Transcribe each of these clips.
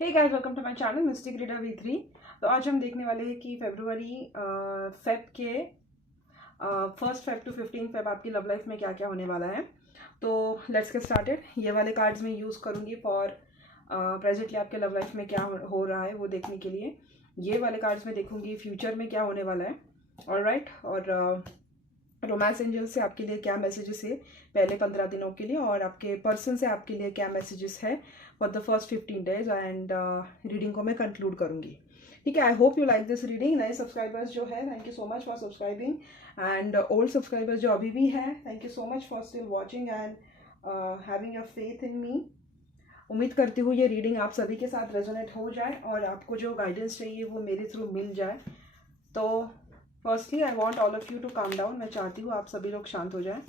Hey guys, welcome to my channel mystic reader V3। तो आज हम देखने वाले हैं कि फेब के फर्स्ट फेब टू 15 फेब आपकी लव लाइफ में क्या क्या होने वाला है। तो लेट्स गेट स्टार्टेड। ये वाले कार्ड्स मैं यूज़ करूँगी फॉर प्रेजेंटली आपके लव लाइफ में क्या हो रहा है वो देखने के लिए। ये वाले कार्ड्स मैं देखूँगी फ्यूचर में क्या होने वाला है। ऑलराइट, और रोमांस एंजल से आपके लिए क्या मैसेजेस है पहले 15 दिनों के लिए, और आपके पर्सन से आपके लिए क्या मैसेजेस है for the first 15 days, and reading को मैं कंक्लूड करूँगी। ठीक है, I hope you like this reading. नए सब्सक्राइबर्स जो है, thank you so much for subscribing, and old subscribers जो अभी भी हैं, thank you so much for still watching and having a faith in me. उम्मीद करती हूँ ये रीडिंग आप सभी के साथ रेजोनेट हो जाए और आपको जो गाइडेंस चाहिए वो मेरे थ्रू मिल जाए। तो firstly I want all of you to calm down. मैं चाहती हूँ आप सभी लोग शांत हो जाएं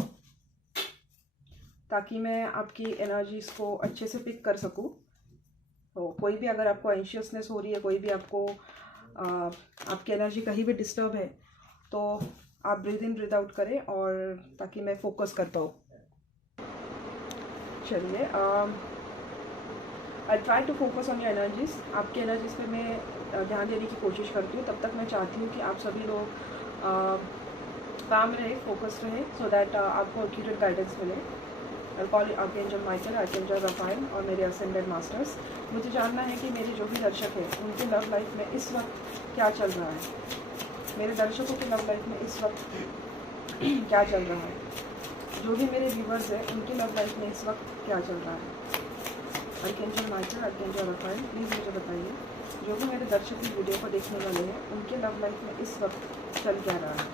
ताकि मैं आपकी एनर्जीज को अच्छे से पिक कर सकूँ। तो कोई भी अगर आपको एंशियसनेस हो रही है, कोई भी आपको आपकी एनर्जी कहीं भी डिस्टर्ब है, तो आप ब्रीद इन ब्रीद आउट करें और ताकि मैं फोकस कर पाऊँ। चलिए, I try to focus on your energies. आपकी एनर्जीज पे मैं ध्यान देने की कोशिश करती हूँ। तब तक मैं चाहती हूँ कि आप सभी लोग काम रहे, फोकस रहे, सो दैट आपको एक्यूरेट गाइडेंस मिले। I call archangel Michael, archangel Rafale और मेरे असेंडेड मास्टर्स। मुझे जानना है कि मेरे जो भी दर्शक हैं उनके लव लाइफ में इस वक्त क्या चल रहा है। मेरे दर्शकों की लव लाइफ में इस वक्त क्या चल रहा है। जो भी मेरे व्यूवर्स हैं उनकी लव लाइफ में इस वक्त क्या चल रहा है। Archangel Michael, archangel Rafale, please मुझे बताइए जो भी मेरे दर्शक इस वीडियो को देखने वाले हैं उनके लव लाइफ में इस वक्त चल क्या रहा है।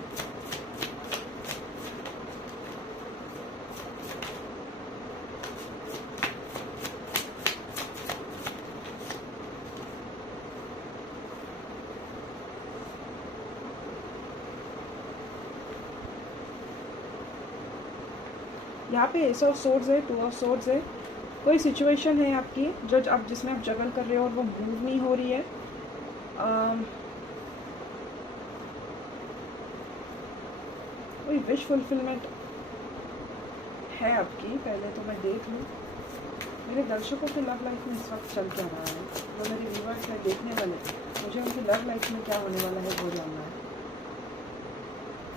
यहाँ पे एस ऑफ सोर्ड्स है, 2 ऑफ सोर्ड्स है। कोई सिचुएशन है आपकी जो आप जिसमें आप जगल कर रहे हो और वो मूव नहीं हो रही है। कोई विश फुलफिलमेंट है आपकी। पहले तो मैं देख लूँ मेरे दर्शकों के लव लाइफ में इस वक्त चल क्या रहा है। जो मेरे व्यूवर्स हैं देखने वाले, मुझे उनकी लव लाइफ में क्या होने वाला है वो जानना है।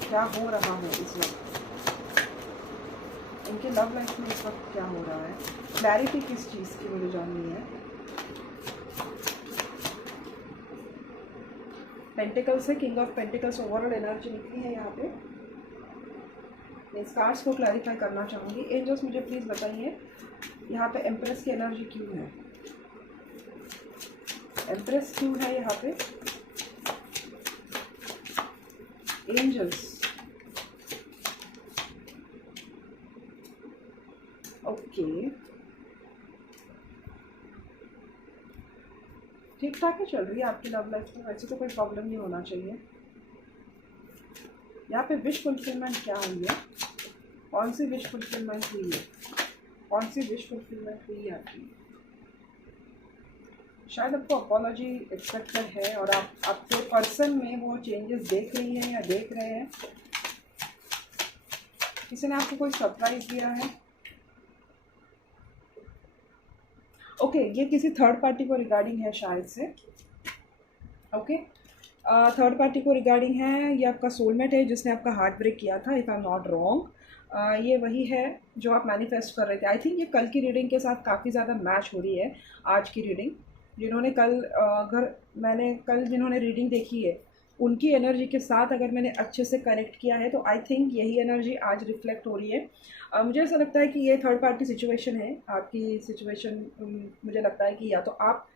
क्या हो रहा है इस वक्त उनके लव लाइफ में, इस वक्त क्या हो रहा है। क्लैरिटी किस चीज़ की मुझे जाननी है। पेंटिकल्स है, king of pentacles overall energy निकली है यहाँ पे। मैं इस कार्ड्स को क्लैरिफाई करना चाहूँगी। एंजल्स मुझे प्लीज़ बताइए यहाँ पे एम्प्रेस की एनर्जी क्यों है। एम्प्रेस क्यों है यहाँ पे। एंजल्स, ओके, ठीक ठाक है चल रही है आपकी लव लाइफ में। वैसे तो कोई प्रॉब्लम नहीं होना चाहिए। यहाँ पे विश फुलफिलमेंट क्या हुई है, कौन सी विश फुलफिलमेंट हुई है, कौन सी विश फुलफिलमेंट हुई है आपकी। शायद आपको अपॉलॉजी एक्सपेक्टेड है और आप आपके पर्सन में वो चेंजेस देख रही हैं या देख रहे हैं। किसी ने आपको कोई सरप्राइज दिया है। ओके, ये किसी थर्ड पार्टी को रिगार्डिंग है शायद से। ओके, थर्ड पार्टी को रिगार्डिंग है। ये आपका सोलमेट है जिसने आपका हार्ट ब्रेक किया था, if I am not wrong. ये वही है जो आप मैनिफेस्ट कर रहे थे। आई थिंक ये कल की रीडिंग के साथ काफ़ी ज़्यादा मैच हो रही है आज की रीडिंग। जिन्होंने कल जिन्होंने रीडिंग देखी है उनकी एनर्जी के साथ अगर मैंने अच्छे से कनेक्ट किया है तो आई थिंक यही एनर्जी आज रिफ्लेक्ट हो रही है। मुझे ऐसा लगता है कि ये थर्ड पार्टी सिचुएशन है। आपकी सिचुएशन मुझे लगता है कि या तो आप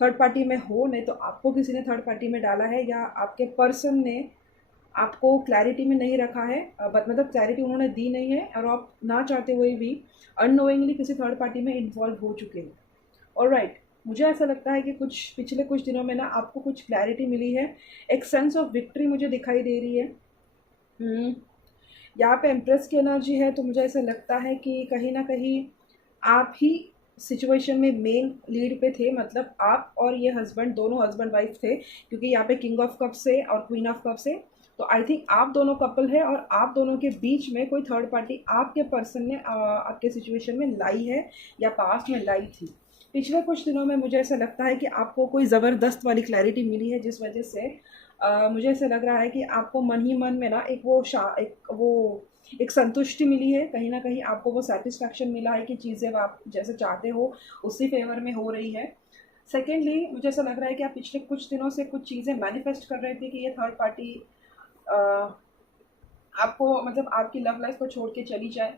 थर्ड पार्टी में हो, नहीं तो आपको किसी ने थर्ड पार्टी में डाला है, या आपके पर्सन ने आपको क्लैरिटी में नहीं रखा है। मतलब क्लैरिटी उन्होंने दी नहीं है और आप ना चाहते हुए भी अननोइंगली किसी थर्ड पार्टी में इन्वॉल्व हो चुके हैं। ऑलराइट, मुझे ऐसा लगता है कि पिछले कुछ दिनों में ना आपको कुछ क्लैरिटी मिली है। एक सेंस ऑफ विक्ट्री मुझे दिखाई दे रही है। यहाँ पे एम्प्रेस की एनर्जी है, तो मुझे ऐसा लगता है कि कहीं ना कहीं आप ही सिचुएशन में मेन लीड पे थे। मतलब आप और ये हस्बैंड, दोनों हस्बैंड वाइफ थे, क्योंकि यहाँ पे किंग ऑफ कप्स है और क्वीन ऑफ कप्स है। तो आई थिंक आप दोनों कपल है और आप दोनों के बीच में कोई थर्ड पार्टी आपके पर्सन ने आपके सिचुएशन में लाई है या पास्ट में लाई थी। पिछले कुछ दिनों में मुझे ऐसा लगता है कि आपको कोई ज़बरदस्त वाली क्लैरिटी मिली है, जिस वजह से मुझे ऐसा लग रहा है कि आपको मन ही मन में ना एक संतुष्टि मिली है। कहीं न कहीं आपको वो सैटिस्फैक्शन मिला है कि चीज़ें आप जैसे चाहते हो उसी फ़ेवर में हो रही है। सेकेंडली मुझे ऐसा लग रहा है कि आप पिछले कुछ दिनों से कुछ चीज़ें मैनिफेस्ट कर रहे थे कि ये थर्ड पार्टी अ, आपको मतलब आपकी लव लाइफ़ को छोड़ के चली जाए,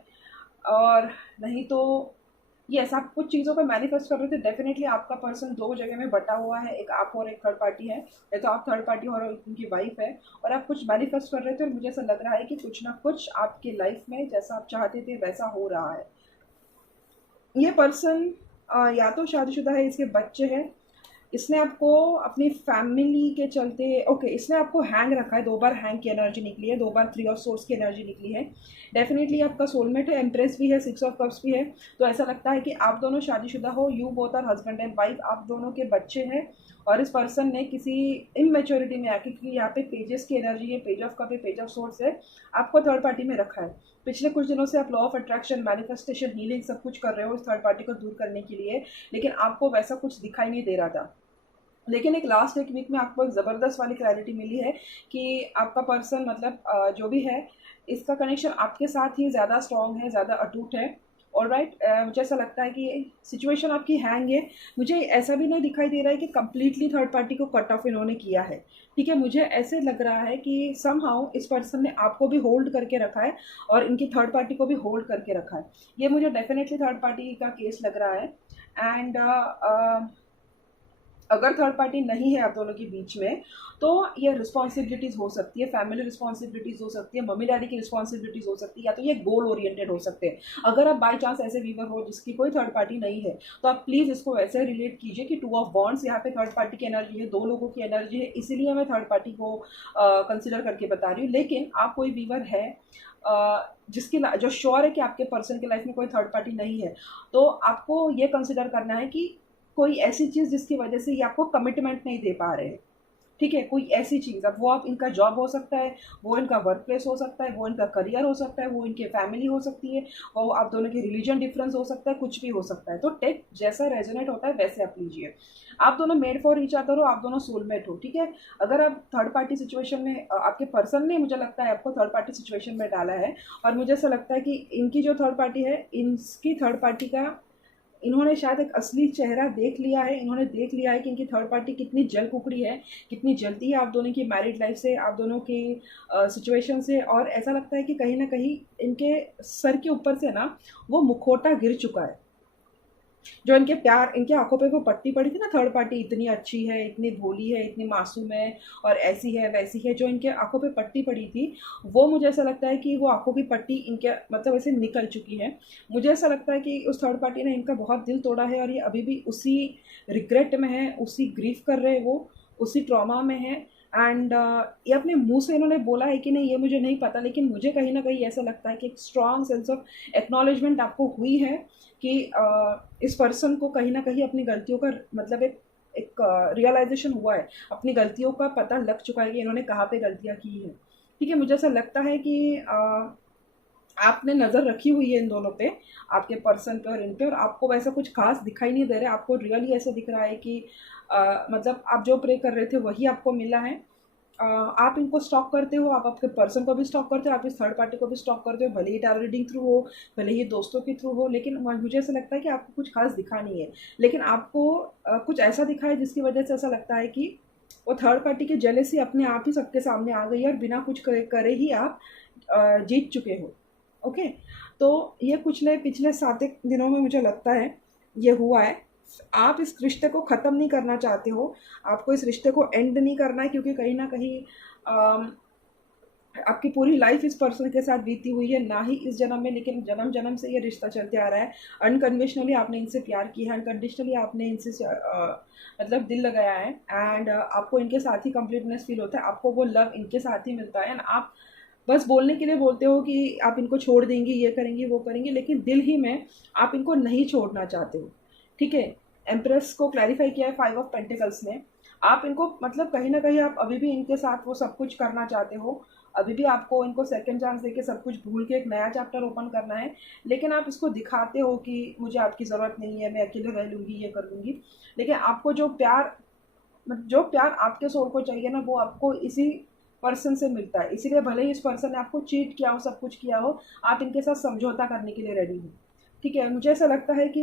और नहीं तो यस, आप कुछ चीज़ों पे मैनिफेस्ट कर रहे थे। डेफिनेटली आपका पर्सन दो जगह में बटा हुआ है, एक आप और एक थर्ड पार्टी है, या तो आप थर्ड पार्टी और उनकी वाइफ है, और आप कुछ मैनिफेस्ट कर रहे थे, और मुझे ऐसा लग रहा है कि कुछ ना कुछ आपकी लाइफ में जैसा आप चाहते थे वैसा हो रहा है। ये पर्सन या तो शादीशुदा है, इसके बच्चे हैं, इसने आपको अपनी फैमिली के चलते इसने आपको हैंग रखा है, 2 बार हैंग की एनर्जी निकली है, 2 बार 3 ऑफ सोर्स की एनर्जी निकली है। डेफिनेटली आपका सोलमेट है, एम्प्रेस भी है, 6 ऑफ कप्स भी है। तो ऐसा लगता है कि आप दोनों शादीशुदा हो, you both are husband and wife, आप दोनों के बच्चे हैं, और इस पर्सन ने किसी इमेच्योरिटी में आके, क्योंकि यहाँ पे पेजेस की एनर्जी है, पेज ऑफ कप है, पेज ऑफ सोर्स है, आपको थर्ड पार्टी में रखा है। पिछले कुछ दिनों से आप law of attraction, manifestation, healing सब कुछ कर रहे हो इस थर्ड पार्टी को दूर करने के लिए, लेकिन आपको वैसा कुछ दिखाई नहीं दे रहा था। लेकिन लास्ट एक वीक में आपको एक ज़बरदस्त वाली क्लैरिटी मिली है कि आपका पर्सन मतलब जो भी है, इसका कनेक्शन आपके साथ ही ज़्यादा स्ट्रॉन्ग है, ज़्यादा अटूट है। ऑलराइट, मुझे ऐसा लगता है कि सिचुएशन आपकी हैंग है। मुझे ऐसा भी नहीं दिखाई दे रहा है कि कंप्लीटली थर्ड पार्टी को कट ऑफ इन्होंने किया है। ठीक है, मुझे ऐसे लग रहा है कि समहाउ इस पर्सन ने आपको भी होल्ड करके रखा है और इनकी थर्ड पार्टी को भी होल्ड करके रखा है। ये मुझे डेफिनेटली थर्ड पार्टी का केस लग रहा है। एंड अगर थर्ड पार्टी नहीं है आप दोनों के बीच में, तो ये रिस्पॉन्सिबिलिटीज़ हो सकती है, फैमिली रिस्पॉन्सिबिलिटीज़ हो सकती है, मम्मी डैडी की रिस्पॉन्सिबिलिटीज़ हो सकती है, या तो ये गोल ओरिएंटेड हो सकते हैं। अगर आप बाई चांस ऐसे वीवर हो जिसकी कोई थर्ड पार्टी नहीं है, तो आप प्लीज़ इसको वैसे रिलेट कीजिए कि 2 ऑफ वॉन्ड्स यहाँ पे थर्ड पार्टी की एनर्जी है, 2 लोगों की एनर्जी है, इसीलिए मैं थर्ड पार्टी को कंसिडर करके बता रही हूँ। लेकिन आप कोई वीवर है जिसकी जो श्योर है कि आपके पर्सन की लाइफ में कोई थर्ड पार्टी नहीं है, तो आपको ये कंसिडर करना है कि कोई ऐसी चीज़ जिसकी वजह से ये आपको कमिटमेंट नहीं दे पा रहे हैं। ठीक है, कोई ऐसी चीज़, अब वो आप इनका जॉब हो सकता है, वो इनका वर्क प्लेस हो सकता है, वो इनका करियर हो सकता है, वो इनके फैमिली हो सकती है, वो आप दोनों के रिलीजन डिफरेंस हो सकता है, कुछ भी हो सकता है। तो टेक जैसा रेजोनेट होता है वैसे आप लीजिए। आप दोनों मेड फॉर ईच अदर हो, आप दोनों सोलमेट हो। ठीक है, अगर आप थर्ड पार्टी सिचुएशन में आपके पर्सन ने, मुझे लगता है, आपको थर्ड पार्टी सिचुएशन में डाला है, और मुझे ऐसा लगता है कि इनकी जो थर्ड पार्टी है, इनकी थर्ड पार्टी का इन्होंने शायद एक असली चेहरा देख लिया है। इन्होंने देख लिया है कि इनकी थर्ड पार्टी कितनी जल कुकड़ी है, कितनी जलती है आप दोनों की मैरिड लाइफ से, आप दोनों की सिचुएशन से। और ऐसा लगता है कि कहीं ना कहीं इनके सर के ऊपर से ना वो मुखौटा गिर चुका है। जो इनके प्यार, इनके आंखों पे वो पट्टी पड़ी थी ना, थर्ड पार्टी इतनी अच्छी है, इतनी भोली है, इतनी मासूम है, और ऐसी है वैसी है, जो इनके आंखों पे पट्टी पड़ी थी, वो मुझे ऐसा लगता है कि वो आंखों की पट्टी इनके मतलब ऐसे निकल चुकी है। मुझे ऐसा लगता है कि उस थर्ड पार्टी ने इनका बहुत दिल तोड़ा है, और ये अभी भी उसी रिग्रेट में है, उसी ग्रीफ कर रहे हैं, वो उसी ट्रॉमा में है। एंड ये अपने मुंह से इन्होंने बोला है कि नहीं, ये मुझे नहीं पता, लेकिन मुझे कहीं ना कहीं ऐसा लगता है कि एक स्ट्रॉन्ग सेंस ऑफ एक्नॉलेजमेंट आपको हुई है कि इस पर्सन को कहीं ना कहीं अपनी गलतियों का मतलब एक एक रियलाइजेशन हुआ है, अपनी गलतियों का पता लग चुका है कि इन्होंने कहाँ पे गलतियाँ की हैं। ठीक है, मुझे ऐसा लगता है कि आपने नज़र रखी हुई है इन दोनों पे, आपके पर्सन पे और इन पे, और आपको वैसा कुछ खास दिखाई नहीं दे रहा है। आपको रियली ऐसा दिख रहा है कि मतलब आप जो प्रे कर रहे थे वही आपको मिला है। आप इनको स्टॉक करते हो, आप आपके पर्सन को भी स्टॉक करते हो, आप इस थर्ड पार्टी को भी स्टॉक करते हो, भले ही टैरो रीडिंग थ्रू हो, भले ही दोस्तों के थ्रू हो, लेकिन मुझे ऐसा लगता है कि आपको कुछ खास दिखा नहीं है। लेकिन आपको कुछ ऐसा दिखा है जिसकी वजह से ऐसा लगता है कि वो थर्ड पार्टी की जेलेसी अपने आप ही सबके सामने आ गई है, और बिना कुछ करे ही आप जीत चुके हो। ओके, तो ये पिछले 7 दिनों में मुझे लगता है ये हुआ है। आप इस रिश्ते को ख़त्म नहीं करना चाहते हो, आपको इस रिश्ते को एंड नहीं करना है, क्योंकि कहीं ना कहीं आपकी पूरी लाइफ इस पर्सन के साथ बीती हुई है, ना ही इस जन्म में, लेकिन जन्म जन्म से ये रिश्ता चलते आ रहा है। अनकंडीशनली आपने इनसे प्यार किया है, अनकंडीशनली आपने इनसे मतलब दिल लगाया है, एंड आपको इनके साथ ही कंप्लीटनेस फील होता है, आपको वो लव इनके साथ ही मिलता है। एंड आप बस बोलने के लिए बोलते हो कि आप इनको छोड़ देंगी, ये करेंगी, वो करेंगी, लेकिन दिल ही में आप इनको नहीं छोड़ना चाहते हो। ठीक है, एम्प्रेस को क्लैरिफाई किया है 5 ऑफ पेंटिकल्स ने। आप इनको मतलब कहीं ना कहीं आप अभी भी इनके साथ वो सब कुछ करना चाहते हो, अभी भी आपको इनको सेकंड चांस देके सब कुछ भूल के एक नया चैप्टर ओपन करना है, लेकिन आप इसको दिखाते हो कि मुझे आपकी ज़रूरत नहीं है, मैं अकेले रह लूँगी, ये कर लूँगी। लेकिन आपको जो प्यार आपके सोल को चाहिए ना, वो आपको इसी पर्सन से मिलता है। इसीलिए भले ही इस पर्सन ने आपको चीट किया हो, सब कुछ किया हो, आप इनके साथ समझौता करने के लिए रेडी हो। ठीक है, मुझे ऐसा लगता है कि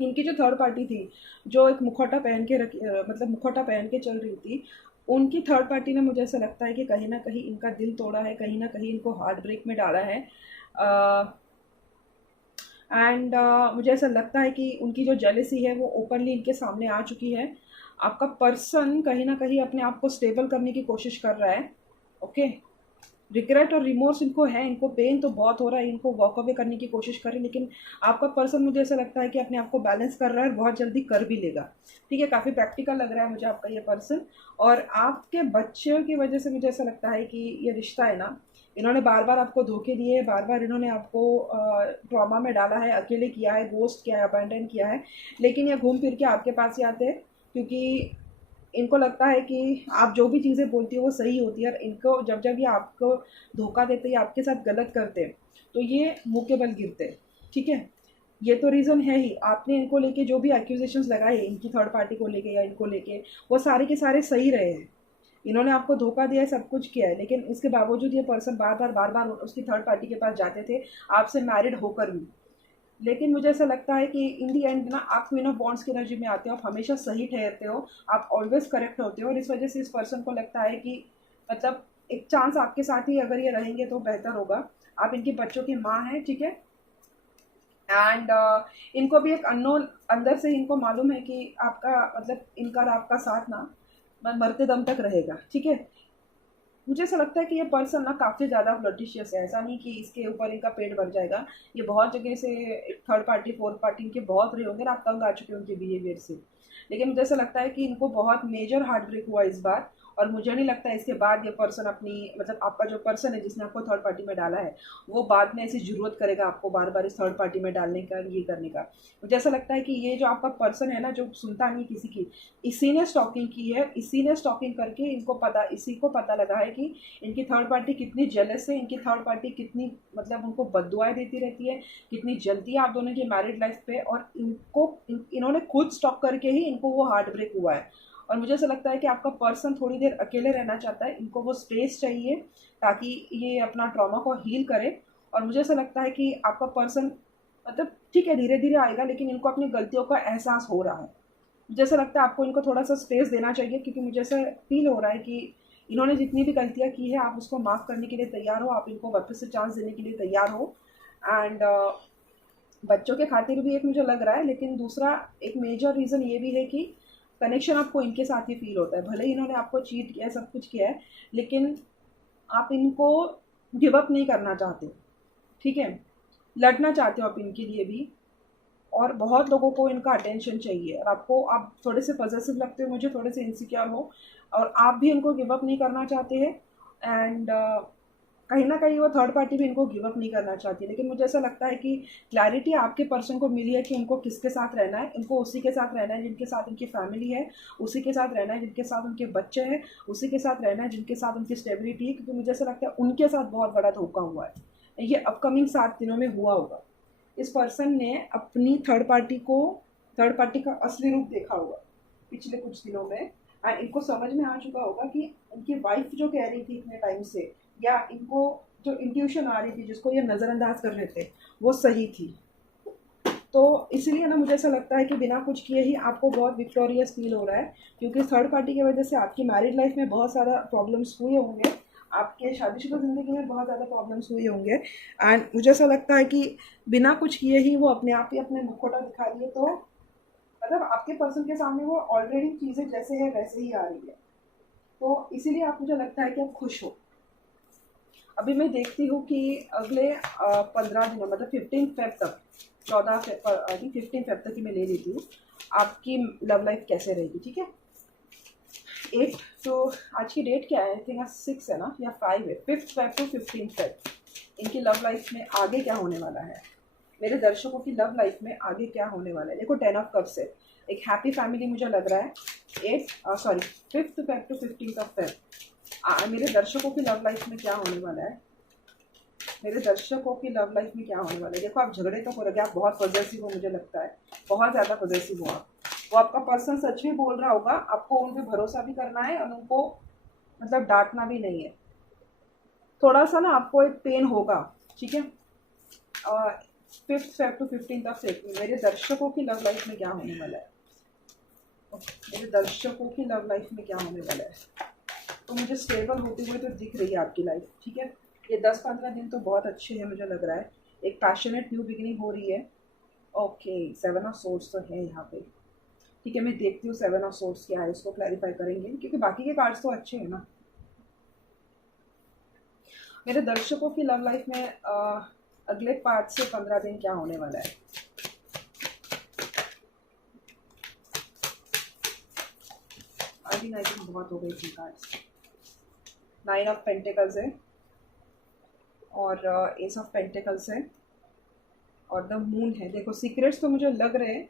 इनकी जो थर्ड पार्टी थी, जो एक मुखौटा पहन के मतलब मुखौटा पहन के चल रही थी, उनकी थर्ड पार्टी ने, मुझे ऐसा लगता है कि कहीं ना कहीं इनका दिल तोड़ा है, कहीं ना कहीं इनको हार्ट ब्रेक में डाला है। एंड मुझे ऐसा लगता है कि उनकी जो जेलेसी है वो ओपनली इनके सामने आ चुकी है। आपका पर्सन कहीं ना कहीं अपने आप को स्टेबल करने की कोशिश कर रहा है। ओके, रिग्रेट और रिमोर्स इनको है, इनको पेन तो बहुत हो रहा है, इनको वॉक अवे करने की कोशिश कर रहे हैं, लेकिन आपका पर्सन मुझे ऐसा लगता है कि अपने आप को बैलेंस कर रहा है और बहुत जल्दी कर भी लेगा। ठीक है, काफ़ी प्रैक्टिकल लग रहा है मुझे आपका ये पर्सन। और आपके बच्चों की वजह से मुझे ऐसा लगता है कि ये रिश्ता है ना, इन्होंने बार बार आपको धोखे दिए, बार बार इन्होंने आपको ट्रॉमा में डाला है, अकेले किया है, गोस्ट किया है, अबैंडन किया है, लेकिन ये घूम फिर के आपके पास ही आते हैं, क्योंकि इनको लगता है कि आप जो भी चीज़ें बोलती हो वो सही होती है। और इनको जब जब ये आपको धोखा देते हैं, आपके साथ गलत करते हैं, तो ये मुँह के बल गिरते हैं। ठीक है, ये तो रीज़न है ही। आपने इनको लेके जो भी एक्यूजेशंस लगाए इनकी थर्ड पार्टी को लेके या इनको लेके, वो सारे के सारे सही रहे हैं। इन्होंने आपको धोखा दिया है, सब कुछ किया है, लेकिन इसके बावजूद ये पर्सन बार बार उसकी थर्ड पार्टी के पास जाते थे, आपसे मैरिड होकर भी। लेकिन मुझे ऐसा लगता है कि इन दी एंड ना, आप क्वीन ऑफ बॉन्ड्स की एनर्जी में आते हो, आप हमेशा सही ठहरते हो, आप ऑलवेज करेक्ट होते हो, और इस वजह से इस पर्सन को लगता है कि मतलब एक चांस आपके साथ ही अगर ये रहेंगे तो बेहतर होगा। आप इनके बच्चों की माँ हैं। ठीक है, एंड इनको भी एक अननोन अंदर से इनको मालूम है कि आपका मतलब इनका और आपका साथ ना मरते दम तक रहेगा। ठीक है, मुझे ऐसा लगता है कि ये पर्सन ना काफ़ी ज़्यादा फ्लर्टिशियस है। ऐसा नहीं कि इसके ऊपर इनका पेट भर जाएगा, ये बहुत जगह से थर्ड पार्टी फोर्थ पार्टी इनके बहुत रहे होंगे ना, आप तंग आ चुके हैं उनके बिहेवियर से। लेकिन मुझे ऐसा लगता है कि इनको बहुत मेजर हार्ट ब्रेक हुआ इस बार, और मुझे नहीं लगता इसके बाद ये पर्सन अपनी मतलब आपका जो पर्सन है जिसने आपको थर्ड पार्टी में डाला है, वो बाद में ऐसी ज़रूरत करेगा आपको बार बार इस थर्ड पार्टी में डालने का, ये करने का। मुझे ऐसा लगता है कि ये जो आपका पर्सन है ना, जो सुनता नहीं किसी की, इसी ने स्टॉकिंग की है, इसी ने स्टॉकिंग करके इसी को पता लगा है कि इनकी थर्ड पार्टी कितनी जेलस है, इनकी थर्ड पार्टी कितनी मतलब उनको बद्दुआएं देती रहती है, कितनी जलती है आप दोनों की मैरिड लाइफ पे, और इन्होंने खुद स्टॉक करके ही इनको वो हार्ट ब्रेक हुआ है। और मुझे ऐसा लगता है कि आपका पर्सन थोड़ी देर अकेले रहना चाहता है, इनको वो स्पेस चाहिए ताकि ये अपना ट्रॉमा को हील करे। और मुझे ऐसा लगता है कि आपका पर्सन मतलब ठीक है धीरे धीरे आएगा, लेकिन इनको अपनी गलतियों का एहसास हो रहा है। मुझे ऐसा लगता है आपको इनको थोड़ा सा स्पेस देना चाहिए, क्योंकि मुझे ऐसा फील हो रहा है कि इन्होंने जितनी भी गलतियाँ की है आप उसको माफ़ करने के लिए तैयार हो, आप इनको वापस से चांस देने के लिए तैयार हो। एंड बच्चों के खातिर भी एक मुझे लग रहा है, लेकिन दूसरा एक मेजर रीज़न ये भी है कि कनेक्शन आपको इनके साथ ही फील होता है। भले ही इन्होंने आपको चीट किया है, सब कुछ किया है, लेकिन आप इनको गिव अप नहीं करना चाहते। ठीक है, लड़ना चाहते हो आप इनके लिए भी, और बहुत लोगों को इनका अटेंशन चाहिए, और आप थोड़े से पॉजेसिव लगते हो मुझे, थोड़े से इनसिक्योर हो, और आप भी इनको गिव अप नहीं करना चाहते हैं। एंड कहीं ना कहीं वो थर्ड पार्टी भी इनको गिव अप नहीं करना चाहती। लेकिन मुझे ऐसा लगता है कि क्लैरिटी आपके पर्सन को मिली है कि उनको किसके साथ रहना है। इनको उसी के साथ रहना है जिनके साथ उनकी फैमिली है, उसी के साथ रहना है जिनके साथ उनके बच्चे हैं, उसी के साथ रहना है जिनके साथ उनकी स्टेबिलिटी है, क्योंकि मुझे ऐसा लगता है उनके साथ बहुत बड़ा धोखा हुआ है, ये अपकमिंग 7 दिनों में हुआ होगा। इस पर्सन ने अपनी थर्ड पार्टी का असली रूप देखा होगा पिछले कुछ दिनों में, एंड इनको समझ में आ चुका होगा कि उनकी वाइफ जो कह रही थी इतने टाइम से, या इनको जो इंट्यूशन आ रही थी जिसको ये नज़रअंदाज कर रहे थे, वो सही थी। तो इसीलिए ना मुझे ऐसा लगता है कि बिना कुछ किए ही आपको बहुत विक्टोरियस फील हो रहा है, क्योंकि थर्ड पार्टी की वजह से आपकी मैरिड लाइफ में बहुत सारा प्रॉब्लम्स हुए होंगे, आपके शादीशुदा ज़िंदगी में बहुत ज़्यादा प्रॉब्लम्स हुए होंगे। एंड मुझे ऐसा लगता है कि बिना कुछ किए ही वो अपने आप ही अपने मुखौटा दिखा रही है, तो मतलब आपके पर्सन के सामने वो ऑलरेडी चीज़ें जैसे है वैसे ही आ रही है। तो इसीलिए आप मुझे लगता है कि आप खुश हो। अभी मैं देखती हूँ कि अगले 15 दिनों मतलब 15 फेब तक, 15 फेब तक ही मैं ले लेती हूँ, आपकी लव लाइफ कैसे रहेगी। ठीक है, 8 तो आज की डेट क्या है, आई थिंक 6 है ना या 5 है, 5 फेब टू 15 फेब इनकी लव लाइफ में आगे क्या होने वाला है, मेरे दर्शकों की लव लाइफ में आगे क्या होने वाला है। देखो 10 ऑफ कप्स है, एक हैप्पी फैमिली मुझे लग रहा है। 5 फेब टू 15 फेब मेरे दर्शकों की लव लाइफ में क्या होने वाला है, मेरे दर्शकों की लव लाइफ में क्या होने वाला है। देखो आप झगड़े तो करोगे, आप बहुत पॉजेसिव हो, मुझे लगता है बहुत ज़्यादा पॉजेसिव हो आप। वो आपका पर्सन सच में बोल रहा होगा, आपको उन पर भरोसा भी करना है और उनको मतलब डांटना भी नहीं है। थोड़ा सा ना आपको एक पेन होगा, ठीक है। 5 Feb to 15 मेरे दर्शकों की लव लाइफ में क्या होने वाला है, मेरे दर्शकों की लव लाइफ में क्या होने वाला है। तो मुझे स्टेबल होते हुए तो दिख रही है आपकी लाइफ, ठीक है। ये 10-15 दिन तो बहुत अच्छे हैं मुझे लग रहा है। एक पैशनेट न्यू बिगिनिंग हो रही है। ओके, 7 ऑफ सोर्ड्स तो है यहाँ पे, ठीक है। मैं देखती हूँ 7 ऑफ सोर्ड्स क्या है, उसको क्लैरिफाई करेंगे क्योंकि बाकी के कार्ड्स तो अच्छे हैं ना। मेरे दर्शकों की लव लाइफ में अगले 5 से 15 दिन क्या होने वाला है। आई थिंक बहुत हो गई थी कार्ड्स। 9 ऑफ पेंटिकल्स है और एस ऑफ पेंटिकल्स है और द मून है। देखो सीक्रेट्स तो मुझे लग रहे हैं,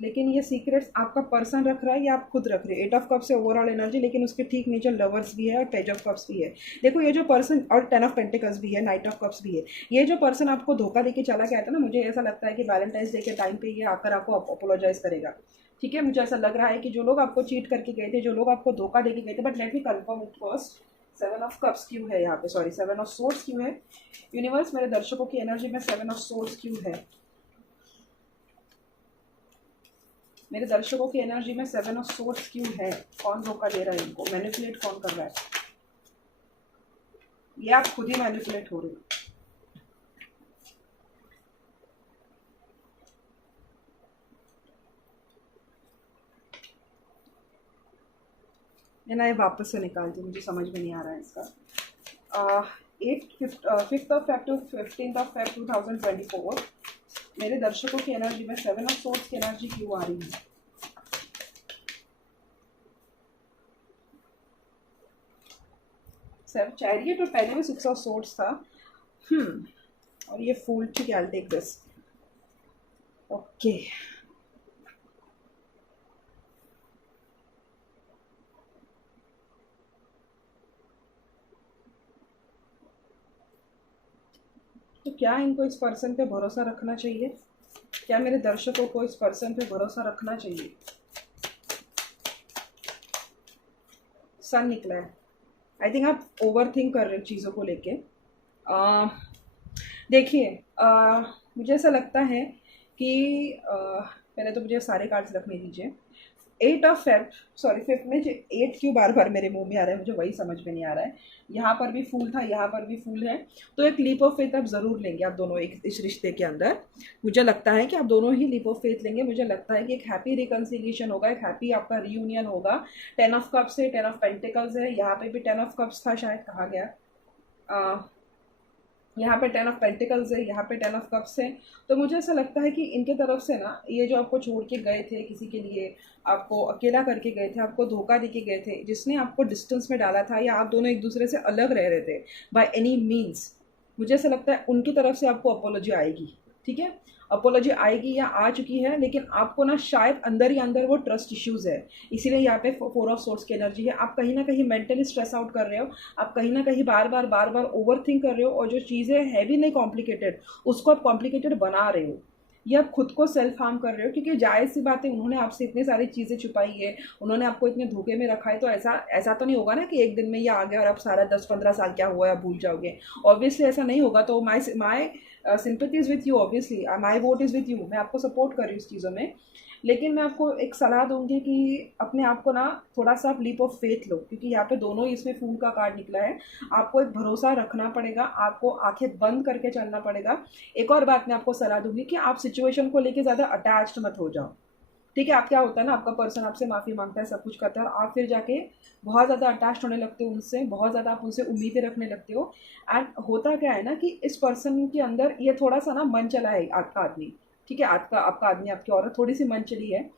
लेकिन ये सीक्रेट्स आपका पर्सन रख रहा है या आप खुद रख रहे हैं। 8 ऑफ कप्स है ओवरऑल एनर्जी, लेकिन उसके ठीक नीचे लवर्स भी है और पेज ऑफ कप्स भी है। देखो ये जो पर्सन, और 10 ऑफ पेंटिकल्स भी है, नाइट ऑफ कप्स भी है। ये जो पर्सन आपको धोखा देके चला गया था ना, मुझे ऐसा लगता है कि वैलेंटाइंस डे के टाइम पे ये आकर आपको अपोलोजाइज करेगा, ठीक है। मुझे ऐसा लग रहा है कि जो लोग आपको चीट करके गए थे, जो लोग आपको धोखा देके गए थे, but let me confirm it first. 7 of cups क्यों है यहाँ पे, सॉरी 7 ऑफ सोर्ड्स क्यों है। यूनिवर्स मेरे दर्शकों की एनर्जी में 7 ऑफ सोर्ड्स क्यों है, मेरे दर्शकों की एनर्जी में 7 ऑफ सोर्ड्स क्यों है। कौन धोखा दे रहा है इनको, मैनिपुलेट कौन कर रहा है। ये आप खुद ही मैनिपुलेट हो रहे हो। मैं ना ये वापस से निकालती हूँ, मुझे समझ में नहीं आ रहा है इसका। 5th of Feb two 15th of Feb 2024 मेरे दर्शकों की एनर्जी में 7 ऑफ सोर्ड्स की एनर्जी क्यों आ रही है। चैरियट और पहले भी 6 ऑफ सोर्ड्स था। और ये फूल, ठीक है, I will take this. Okay, तो क्या इनको इस पर्सन पे भरोसा रखना चाहिए, क्या मेरे दर्शकों को इस पर्सन पे भरोसा रखना चाहिए। सन निकला है। आई थिंक आप ओवर थिंक कर रहे हो चीज़ों को लेके। देखिए, मुझे ऐसा लगता है कि पहले तो मुझे सारे कार्ड्स रखने दीजिए। 8 ऑफ फेब, सॉरी 5 में जो 8 क्यों बार बार मेरे मुंह में आ रहा है, मुझे वही समझ में नहीं आ रहा है। यहाँ पर भी फूल था, यहाँ पर भी फूल है, तो एक लीप ऑफ फेथ आप ज़रूर लेंगे आप दोनों एक इस रिश्ते के अंदर। मुझे लगता है कि आप दोनों ही लीप ऑफ फेथ लेंगे। मुझे लगता है कि एक हैप्पी रिकन्सिलिएशन होगा, एक हैप्पी आपका रीयूनियन होगा। 10 ऑफ कप्स है, 10 ऑफ पेंटिकल्स है, यहाँ पे भी 10 ऑफ कप्स था शायद, कहा गया। यहाँ पे 10 ऑफ पेंटिकल्स है, यहाँ पे 10 ऑफ कप्स है। तो मुझे ऐसा लगता है कि इनके तरफ से ना, ये जो आपको छोड़ के गए थे किसी के लिए, आपको अकेला करके गए थे, आपको धोखा दे के गए थे, जिसने आपको डिस्टेंस में डाला था या आप दोनों एक दूसरे से अलग रह रहे थे बाय एनी मीन्स, मुझे ऐसा लगता है उनकी तरफ से आपको अपोलॉजी आएगी, ठीक है। अपोलॉजी आएगी या आ चुकी है, लेकिन आपको ना शायद अंदर ही अंदर वो ट्रस्ट इश्यूज़ है, इसीलिए यहाँ पे 4 ऑफ सोर्स की एनर्जी है। आप कहीं ना कहीं मेंटली स्ट्रेस आउट कर रहे हो, आप कहीं ना कहीं बार बार ओवर थिंक कर रहे हो, और जो चीज़ें हैवी नहीं कॉम्प्लिकेटेड, उसको आप कॉम्प्लिकेटेड बना रहे हो। ये आप खुद को सेल्फ हार्म कर रहे हो, क्योंकि जायज़ सी बात है, उन्होंने आपसे इतनी सारी चीज़ें छुपाई है, उन्होंने आपको इतने धोखे में रखा है, तो ऐसा ऐसा तो नहीं होगा ना कि एक दिन में ये आ गया और आप सारा 10-15 साल क्या हुआ है आप भूल जाओगे। ऑब्वियसली ऐसा नहीं होगा। तो my sympathy is with you, obviously my vote is with you. मैं आपको सपोर्ट कर रही हूँ इस चीज़ों में, लेकिन मैं आपको एक सलाह दूंगी कि अपने आप को ना थोड़ा सा आप लीप ऑफ फेथ लो, क्योंकि यहाँ पे दोनों ही इसमें फूल का कार्ड निकला है। आपको एक भरोसा रखना पड़ेगा, आपको आंखें बंद करके चलना पड़ेगा। एक और बात मैं आपको सलाह दूंगी कि आप सिचुएशन को लेके ज़्यादा अटैच्ड मत हो जाओ, ठीक है। आप क्या होता है ना, आपका पर्सन आपसे माफ़ी मांगता है, सब कुछ करता है, और आप फिर जाके बहुत ज़्यादा अटैच होने लगते हो उनसे, बहुत ज़्यादा आप उनसे उम्मीदें रखने लगते हो। एंड होता क्या है ना कि इस पर्सन के अंदर ये थोड़ा सा ना मन चला है आपका आदमी, ठीक है। आपका आदमी, आपकी औरत थोड़ी सी मन चली है,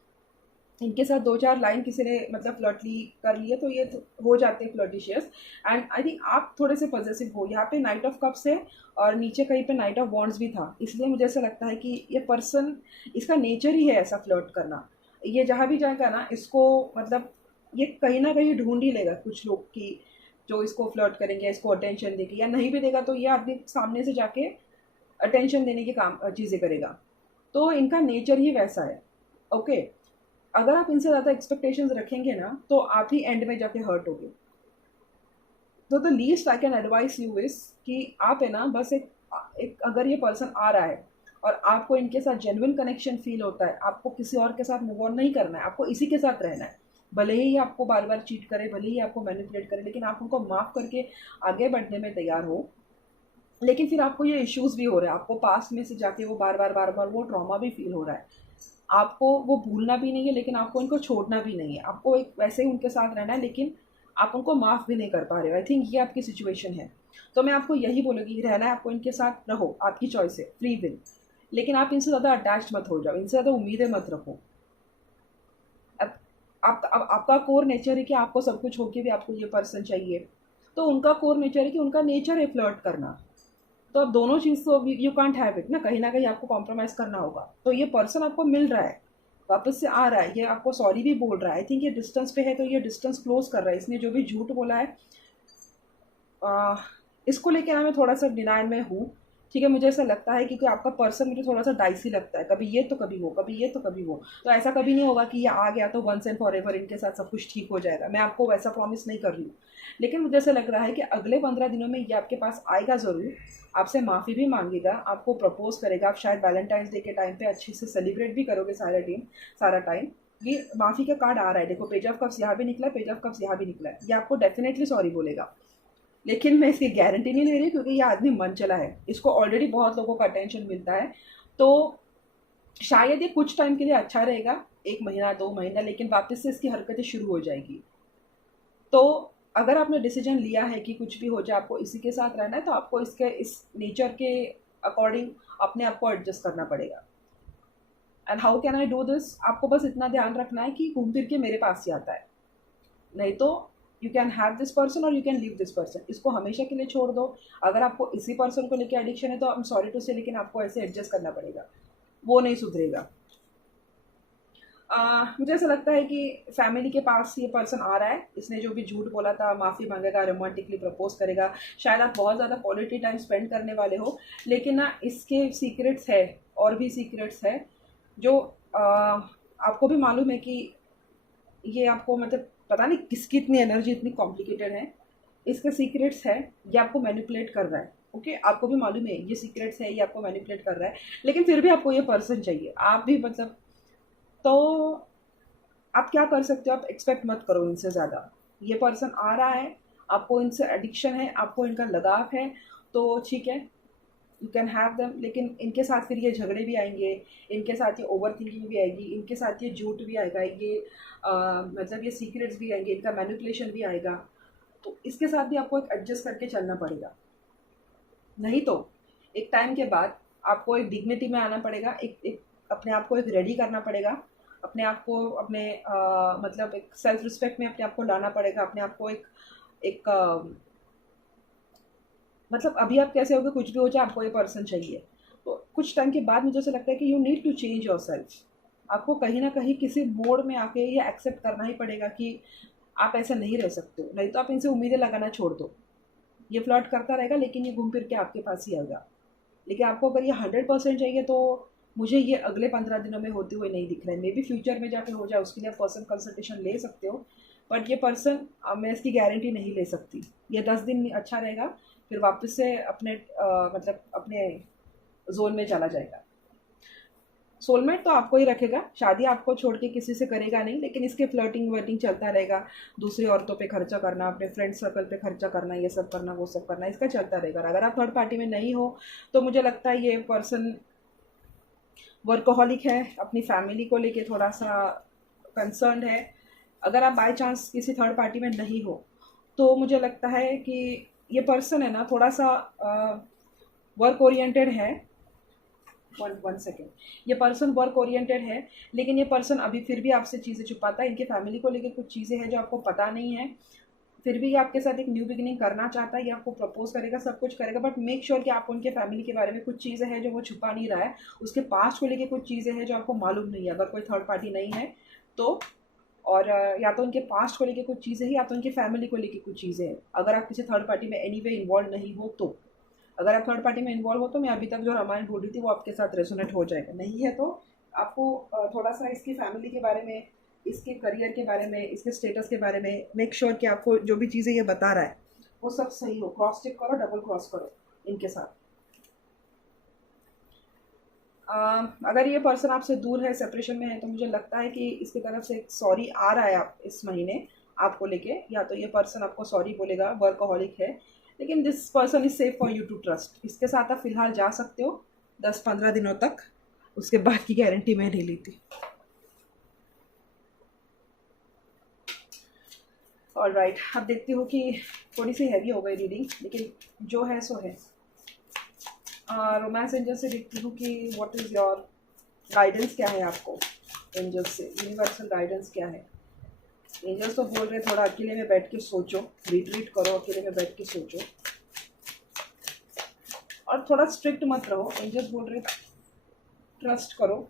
इनके साथ 2-4 लाइन किसी ने मतलब फ्लर्टली कर लिए तो ये हो जाते हैं फ्लर्टिशियस। एंड आई थिंक आप थोड़े से पॉजिटिव हो। यहाँ पे नाइट ऑफ कप्स है और नीचे कहीं पे नाइट ऑफ वॉन्ड्स भी था, इसलिए मुझे ऐसा लगता है कि ये पर्सन, इसका नेचर ही है ऐसा फ्लर्ट करना। ये जहाँ भी जाएगा ना, इसको मतलब ये कहीं ना कहीं ढूंढ ही लेगा कुछ लोग की जो इसको फ्लर्ट करेंगे, इसको अटेंशन देंगे, या नहीं भी देगा तो ये आदमी सामने से जाके अटेंशन देने के काम चीज़ें करेगा। तो इनका नेचर ही वैसा है। ओके, अगर आप इनसे ज़्यादा एक्सपेक्टेशंस रखेंगे ना तो आप ही एंड में जाके हर्ट होगे। तो the least I can advice you is कि आप है ना बस एक अगर ये पर्सन आ रहा है और आपको इनके साथ जेन्युइन कनेक्शन फील होता है, आपको किसी और के साथ मूव ऑन नहीं करना है, आपको इसी के साथ रहना है। भले ही आपको बार बार चीट करे, भले ही आपको मैनिपुलेट करे, लेकिन आप उनको माफ़ करके आगे बढ़ने में तैयार हो। लेकिन फिर आपको ये इश्यूज भी हो रहे हैं, आपको पास्ट में से जाके वो बार बार वो ट्रॉमा भी फील हो रहा है, आपको वो भूलना भी नहीं है लेकिन आपको इनको छोड़ना भी नहीं है, आपको एक वैसे ही उनके साथ रहना है लेकिन आप उनको माफ़ भी नहीं कर पा रहे हो। आई थिंक ये आपकी सिचुएशन है। तो मैं आपको यही बोलूँगी, रहना है आपको इनके साथ रहो, आपकी चॉइस है, फ्री विल, लेकिन आप इनसे ज़्यादा अटैच मत हो जाओ, इनसे ज़्यादा उम्मीदें मत रखो। अब आपका कोर नेचर है कि आपको सब कुछ होके भी आपको ये पर्सन चाहिए, तो उनका कोर नेचर है कि उनका नेचर है फ्लर्ट करना। तो अब दोनों चीज़ तो यू कांट हैव इट ना कहीं आपको कॉम्प्रोमाइज़ करना होगा। तो ये पर्सन आपको मिल रहा है, वापस से आ रहा है, ये आपको सॉरी भी बोल रहा है। आई थिंक ये डिस्टेंस पे है तो ये डिस्टेंस क्लोज कर रहा है। इसने जो भी झूठ बोला है इसको लेकर मैं थोड़ा सा डिनाइल में हूँ। ठीक है, मुझे ऐसा लगता है क्योंकि आपका पर्सन मुझे थोड़ा सा डाइसी लगता है, कभी ये तो कभी वो, कभी ये तो कभी वो। तो ऐसा कभी नहीं होगा कि ये आ गया तो वंस एंड फॉर एवर इनके साथ सब कुछ ठीक हो जाएगा। मैं आपको वैसा प्रॉमिस नहीं कर रही हूँ, लेकिन मुझे ऐसा लग रहा है कि अगले 15 दिनों में ये आपके पास आएगा ज़रूर, आपसे माफ़ी भी मांगेगा, आपको प्रपोज करेगा। आप शायद वैलेंटाइंस डे के टाइम पे अच्छे से सेलिब्रेट भी करोगे सारा टाइम। ये माफ़ी का कार्ड आ रहा है, देखो पेज ऑफ कप्स यहाँ भी निकला है, पेज ऑफ कप्स यहाँ भी निकला है। ये आपको डेफिनेटली सॉरी बोलेगा, लेकिन मैं इसकी गारंटी नहीं ले रही क्योंकि ये आदमी मन चला है, इसको ऑलरेडी बहुत लोगों का अटेंशन मिलता है। तो शायद ये कुछ टाइम के लिए अच्छा रहेगा, 1 महीना 2 महीना, लेकिन वापस से इसकी हरकतें शुरू हो जाएगी। तो अगर आपने डिसीजन लिया है कि कुछ भी हो जाए आपको इसी के साथ रहना है, तो आपको इसके इस नेचर के अकॉर्डिंग अपने आप को एडजस्ट करना पड़ेगा। And how can I do this? आपको बस इतना ध्यान रखना है कि घूम फिर के मेरे पास ही आता है, नहीं तो you can have this person और you can leave this person. इसको हमेशा के लिए छोड़ दो। अगर आपको इसी पर्सन को लेकर एडिक्शन है तो आई एम सॉरी टू से, लेकिन आपको ऐसे एडजस्ट करना पड़ेगा, वो नहीं सुधरेगा। मुझे ऐसा लगता है कि फैमिली के पास ये पर्सन आ रहा है, इसने जो भी झूठ बोला था माफ़ी मांगेगा, रोमांटिकली प्रपोज करेगा, शायद आप बहुत ज़्यादा क्वालिटी टाइम स्पेंड करने वाले हो, लेकिन ना इसके सीक्रेट्स है, और भी सीक्रेट्स है जो आपको भी मालूम है कि ये आपको मतलब पता नहीं किसकी इतनी एनर्जी इतनी कॉम्प्लिकेटेड है, इसके सीक्रेट्स है, ये आपको मैनिपुलेट कर रहा है। ओके, आपको भी मालूम है ये सीक्रेट्स है, ये आपको मैनिपुलेट कर रहा है, लेकिन फिर भी आपको ये पर्सन चाहिए, आप भी मतलब। तो आप क्या कर सकते हो, आप एक्सपेक्ट मत करो इनसे ज़्यादा। ये पर्सन आ रहा है, आपको इनसे एडिक्शन है, आपको इनका लगाव है, तो ठीक है, यू कैन हैव देम। लेकिन इनके साथ फिर ये झगड़े भी आएंगे, इनके साथ ये ओवर थिंकिंग भी आएगी, इनके साथ ये झूठ भी आएगा, ये मतलब ये सीक्रेट्स भी आएंगे, इनका मैनिपुलेशन भी आएगा। तो इसके साथ भी आपको एक एडजस्ट करके चलना पड़ेगा, नहीं तो एक टाइम के बाद आपको एक डिग्निटी में आना पड़ेगा, एक अपने आप को एक रेडी करना पड़ेगा, अपने आप को अपने मतलब एक सेल्फ रिस्पेक्ट में अपने आप को लाना पड़ेगा, अपने आप को एक मतलब अभी आप कैसे होगे, कुछ भी हो जाए आपको ये पर्सन चाहिए। तो कुछ टाइम के बाद मुझे ऐसा लगता है कि you need to change yourself. आपको कहीं ना कहीं किसी मोड में आके ये एक्सेप्ट करना ही पड़ेगा कि आप ऐसे नहीं रह सकते हो, नहीं तो आप इनसे उम्मीदें लगाना छोड़ दो। ये फ्लर्ट करता रहेगा लेकिन ये घूम फिर के आपके पास ही आएगा। लेकिन आपको अगर ये 100% चाहिए तो मुझे ये अगले 15 दिनों में होते हुए नहीं दिख रहा है। मे बी फ्यूचर में जाके हो जाए, उसके लिए आप पर्सन कंसल्टेशन ले सकते हो, बट ये पर्सन मैं इसकी गारंटी नहीं ले सकती। ये 10 दिन अच्छा रहेगा, फिर वापस से अपने मतलब अपने जोन में चला जाएगा। सोलमेट तो आपको ही रखेगा, शादी आपको छोड़ के किसी से करेगा नहीं, लेकिन इसके फ्लर्टिंग वर्टिंग चलता रहेगा, दूसरी औरतों पे खर्चा करना, अपने फ्रेंड सर्कल पे खर्चा करना, ये सब करना वो सब करना, इसका चलता रहेगा। अगर आप थर्ड पार्टी में नहीं हो तो मुझे लगता है ये पर्सन वर्कोहॉलिक है, अपनी फैमिली को लेके थोड़ा सा कंसर्न है। अगर आप बाय चांस किसी थर्ड पार्टी में नहीं हो तो मुझे लगता है कि ये पर्सन है ना थोड़ा सा वर्क ओरिएंटेड है। वन सेकेंड, ये पर्सन वर्क ओरिएंटेड है, लेकिन ये पर्सन अभी फिर भी आपसे चीज़ें छुपाता है। इनकी फैमिली को लेकर कुछ चीज़ें हैं जो आपको पता नहीं है, फिर भी ये आपके साथ एक न्यू बिगिनिंग करना चाहता है, ये आपको प्रपोज करेगा, सब कुछ करेगा, बट मेक श्योर कि आप उनके फैमिली के बारे में कुछ चीज़ें हैं जो वो छुपा नहीं रहा है, उसके पास्ट को लेके कुछ चीज़ें हैं जो आपको मालूम नहीं है, अगर कोई थर्ड पार्टी नहीं है तो। और या तो उनके पास्ट को लेके कुछ चीज़ें हैं या तो उनकी फैमिली को लेके कुछ चीज़ें हैं। अगर आप किसी थर्ड पार्टी में एनी वे इन्वॉल्व नहीं हो तो, अगर आप थर्ड पार्टी में इन्वॉल्व हो तो मैं अभी तक जो रामायण बोल रही थी वो आपके साथ रेजोनेट हो जाएगा। नहीं है तो आपको थोड़ा सा इसकी फैमिली के बारे में, इसके करियर के बारे में, इसके स्टेटस के बारे में मेक श्योर कि आपको जो भी चीज़ें ये बता रहा है वो सब सही हो। क्रॉस चेक करो, डबल क्रॉस करो इनके साथ। अगर ये पर्सन आपसे दूर है, सेपरेशन में है, तो मुझे लगता है कि इसकी तरफ से एक सॉरी आ रहा है आप इस महीने आपको लेके। या तो ये पर्सन आपको सॉरी बोलेगा, वर्कहॉलिक है, लेकिन this person is safe for you to trust. इसके साथ आप फिलहाल जा सकते हो 10-15 दिनों तक, उसके बाद की गारंटी मैं नहीं लेती। और राइट, अब देखती हूँ कि थोड़ी सी हैवी हो गई रीडिंग, लेकिन जो है सो है। रोमांस एंजल से देखती हूँ कि व्हाट इज़ योर गाइडेंस, क्या है आपको एंजल्स से, यूनिवर्सल गाइडेंस क्या है। एंजल्स तो बोल रहे थोड़ा अकेले में बैठ के सोचो, रिट्रीट करो, अकेले में बैठ के सोचो और थोड़ा स्ट्रिक्ट मत रहो। एंजल्स बोल रहे ट्रस्ट करो।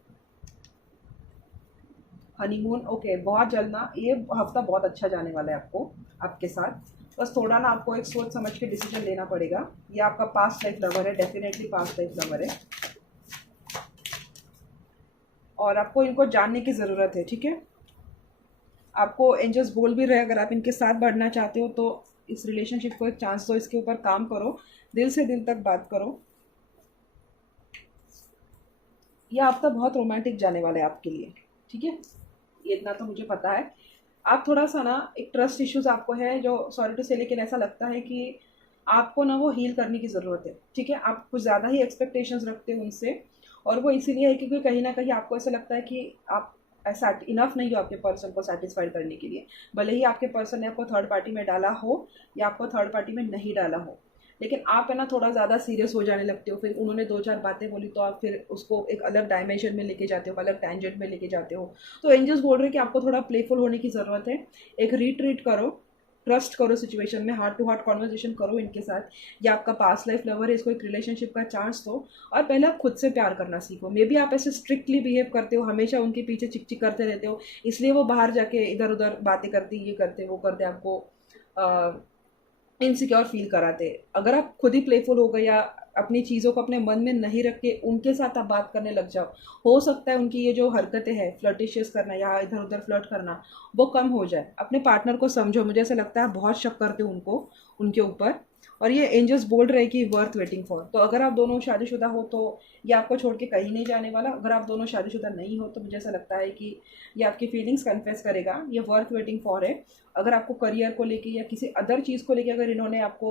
हनीमून ओके, बहुत जल्द ये हफ्ता बहुत अच्छा जाने वाला है आपको, आपके साथ। बस थोड़ा ना आपको एक सोच समझ के डिसीजन लेना पड़ेगा। ये आपका पास्ट लाइफ लवर है, डेफिनेटली पास्ट लाइफ लवर है, और आपको इनको जानने की ज़रूरत है। ठीक है, आपको एंजल्स बोल भी रहे अगर आप इनके साथ बढ़ना चाहते हो तो इस रिलेशनशिप को एक चांस दो, इसके ऊपर काम करो, दिल से दिल तक बात करो। यह हफ्ता बहुत रोमांटिक जाने वाला है आपके लिए। ठीक है, ये इतना तो मुझे पता है। आप थोड़ा सा ना एक ट्रस्ट इश्यूज आपको है, जो सॉरी टू से, लेकिन ऐसा लगता है कि आपको ना वो हील करने की ज़रूरत है। ठीक है, आप कुछ ज़्यादा ही एक्सपेक्टेशंस रखते हो उनसे, और वो इसीलिए है क्योंकि कहीं ना कहीं आपको ऐसा लगता है कि आप ऐसा इनफ नहीं हो आपके पर्सन को सेटिस्फाइड करने के लिए। भले ही आपके पर्सन ने आपको थर्ड पार्टी में डाला हो या आपको थर्ड पार्टी में नहीं डाला हो, लेकिन आप है ना थोड़ा ज़्यादा सीरियस हो जाने लगते हो। फिर उन्होंने 2-4 बातें बोली तो आप फिर उसको एक अलग डायमेंशन में लेके जाते हो, अलग टेंजेंट में लेके जाते हो। तो एंजल्स बोल रहे हैं कि आपको थोड़ा प्लेफुल होने की ज़रूरत है। एक रिट्रीट करो, ट्रस्ट करो सिचुएशन में, हार्ट टू हार्ट कॉन्वर्जेशन करो इनके साथ। या आपका पास्ट लाइफ लवर है, इसको एक रिलेशनशिप का चांस दो, और पहले आप खुद से प्यार करना सीखो। मे बी आप ऐसे स्ट्रिक्टली बिहेव करते हो, हमेशा उनके पीछे चिक चिक करते रहते हो, इसलिए वो बाहर जाके इधर उधर बातें करते, ये करते वो करते, आपको इनसिक्योर फील कराते। अगर आप खुद ही प्लेफुल हो गए या अपनी चीज़ों को अपने मन में नहीं रख के उनके साथ आप बात करने लग जाओ, हो सकता है उनकी ये जो हरकतें हैं, फ्लर्टिशियस करना या इधर उधर फ्लर्ट करना, वो कम हो जाए। अपने पार्टनर को समझो। मुझे ऐसा लगता है बहुत शक करते हो उनको, उनके ऊपर, और ये एंजल्स बोल रहे हैं कि वर्थ वेटिंग फॉर। तो अगर आप दोनों शादीशुदा हो तो ये आपको छोड़ के कहीं नहीं जाने वाला। अगर आप दोनों शादीशुदा नहीं हो तो मुझे ऐसा लगता है कि ये आपकी फीलिंग्स कन्फेस करेगा, ये वर्थ वेटिंग फॉर है। अगर आपको करियर को लेके या किसी अदर चीज़ को लेके अगर इन्होंने आपको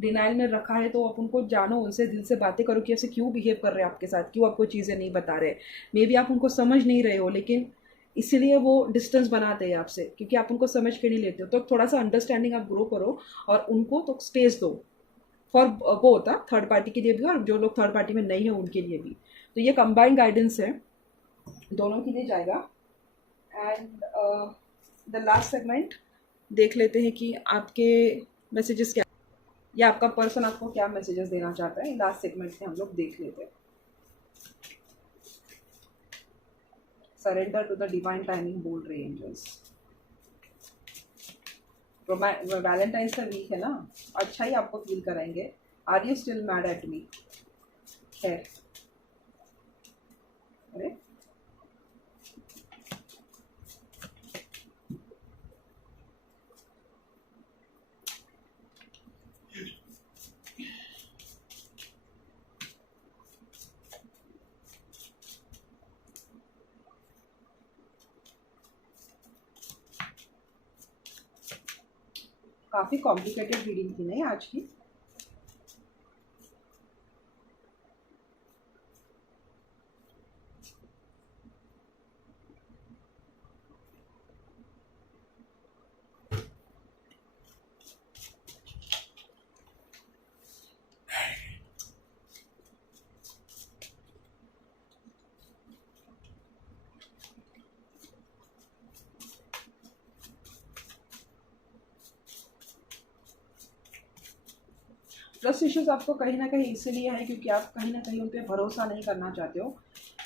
डिनाइल में रखा है तो आप उनको जानो, उनसे दिल से बातें करो कि ऐसे क्यों बिहेव कर रहे हैं आपके साथ, क्यों आपको चीज़ें नहीं बता रहे। मे बी आप उनको समझ नहीं रहे हो, लेकिन इसीलिए वो डिस्टेंस बनाते हैं आपसे, क्योंकि आप उनको समझ के नहीं लेते हो। तो थोड़ा सा अंडरस्टैंडिंग आप ग्रो करो और उनको तो स्पेस दो, फॉर वो होता थर्ड पार्टी के लिए भी और जो लोग थर्ड पार्टी में नहीं है उनके लिए भी। तो ये कंबाइंड गाइडेंस है, दोनों के लिए जाएगा। एंड द लास्ट सेगमेंट देख लेते हैं कि आपके मैसेजेस क्या, या आपका पर्सन आपको क्या मैसेजेस देना चाहता है। लास्ट सेगमेंट में हम लोग देख लेते हैं। Surrender to the divine timing बोल रहे एंजल्स। वैलेंटाइंस का वीक है ना, अच्छा ही आपको फील कराएंगे। Are you still mad at me है, अरे काफ़ी कॉम्प्लिकेटेड रीडिंग थी नहीं आज की। ट्रस्ट इश्यूज आपको कहीं ना कहीं इसीलिए है क्योंकि आप कहीं ना कहीं उन पर भरोसा नहीं करना चाहते हो,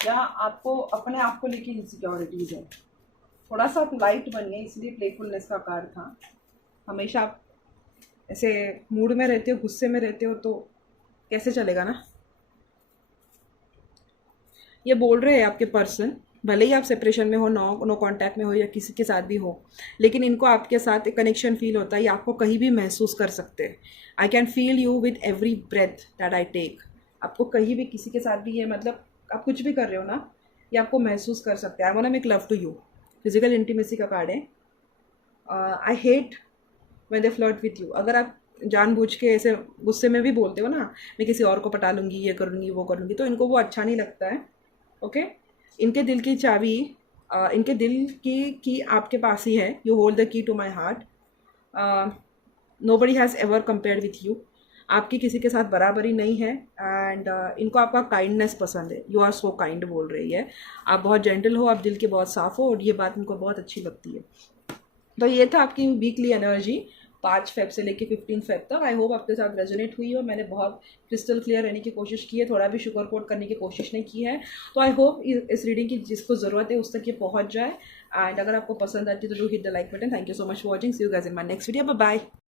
या आपको अपने आप को लेके इनसिक्योरिटीज़ है। थोड़ा सा आप लाइट बन गए, इसलिए प्लेफुलनेस का कार्ड था। हमेशा आप ऐसे मूड में रहते हो, गुस्से में रहते हो, तो कैसे चलेगा ना। ये बोल रहे हैं आपके पर्सन, भले ही आप सेपरेशन में हो, नो कांटेक्ट में हो या किसी के साथ भी हो, लेकिन इनको आपके साथ एक कनेक्शन फील होता है, ये आपको कहीं भी महसूस कर सकते हैं। I can feel you with every breath that I take. आपको कहीं भी किसी के साथ भी, ये मतलब आप कुछ भी कर रहे हो ना, ये आपको महसूस कर सकते हैं। I want to make love to you, physical intimacy का कार्ड है। I hate when they flirt with you. अगर आप जानबूझ के ऐसे गुस्से में भी बोलते हो ना, मैं किसी और को पटा लूँगी, ये करूँगी, वो करूँगी, तो इनको वो अच्छा नहीं लगता है। ओके, इनके दिल की चाबी, इनके दिल की आपके पास ही है। You hold the key to my heart. Nobody has ever compared with you. आपकी किसी के साथ बराबरी नहीं है। एंड इनको आपका काइंडनेस पसंद है। यू आर सो काइंड बोल रही है। आप बहुत जेंटल हो, आप दिल के बहुत साफ़ हो, और ये बात इनको बहुत अच्छी लगती है। तो ये था आपकी वीकली एनर्जी 5 फेब से लेके 15 फेब तक। आई होप आपके साथ रेजोनेट हुई हो। मैंने बहुत क्रिस्टल क्लियर रहने की कोशिश की है, थोड़ा भी शुगर कोट करने की कोशिश नहीं की है। तो आई होप इस रीडिंग की जिसको ज़रूरत है उस तक ये पहुंच जाए। एंड अगर आपको पसंद आती है तो do hit the like button. Thank you so much for watching. See you guys in my next video. Bye bye.